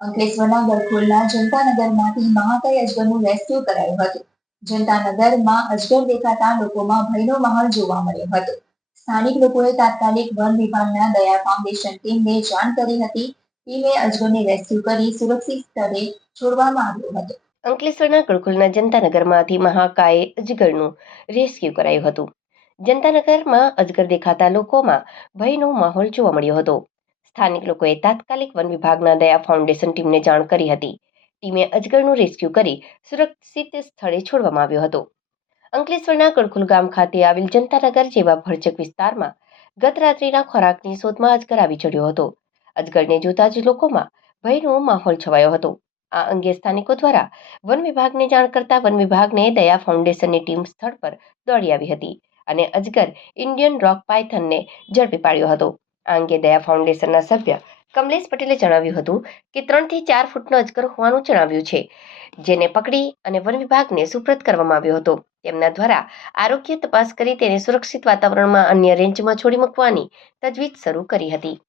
અંકલેશ્વરના ગરખોલના જનતાનગરમાંથી મહાકાય અજગરનું રેસ્ક્યુ કરાયું હતું. જનતાનગરમાં અજગર દેખાતા લોકોમાં ભયનો માહોલ જોવા મળ્યો હતો. સ્થાનિક લોકોએ તાત્કાલિક વન વિભાગના દયા ફાઉન્ડેશન ટીમને જાણ કરી હતી. ટીમે અજગરને રેસ્ક્યુ કરી સુરક્ષિત સ્થળે છોડવામાં આવ્યો હતો. અંકલેશ્વરના કળકુલના જનતાનગરમાંથી મહાકાય અજગરનું રેસ્ક્યુ કરાયું હતું. જનતાનગરમાં અજગર દેખાતા લોકોમાં ભયનો માહોલ જોવા મળ્યો હતો. સ્થાનિક લોકોએ તાત્કાલિક વન વિભાગના દયા ફાઉન્ડેશન ટીમને જાણ કરી હતી. ટીમે અજગરનું રેસ્ક્યુ કરી સુરક્ષિત સ્થળે છોડવામાં આવ્યો હતો. અંકલેશ્વરના કડખુલ ગામ ખાતે આવેલ જનતાનગર જેવા ભરચક વિસ્તારમાં ગત રાત્રિના ખોરાકની શોધમાં અજગર આવી ચડ્યો હતો. અજગરને જોતા જ લોકોમાં ભયનો માહોલ છવાયો હતો. આ અંગે સ્થાનિકો દ્વારા વન વિભાગને જાણ કરતા વન વિભાગને દયા ફાઉન્ડેશનની ટીમ સ્થળ પર દોડી આવી હતી અને અજગર ઇન્ડિયન રોક પાયથનને ઝડપી પાડ્યો હતો. આ અંગે દયા ફાઉન્ડેશનના સભ્ય કમલેશ પટેલે જણાવ્યું હતું કે ત્રણથી ચાર ફૂટનો અજગર હોવાનું જણાવ્યું છે, જેને પકડી અને વન વિભાગને સુપ્રત કરવામાં આવ્યો હતો. તેમના દ્વારા આરોગ્ય તપાસ કરી તેને સુરક્ષિત વાતાવરણમાં અન્ય રેન્જમાં છોડી મૂકવાની તજવીજ શરૂ કરી હતી.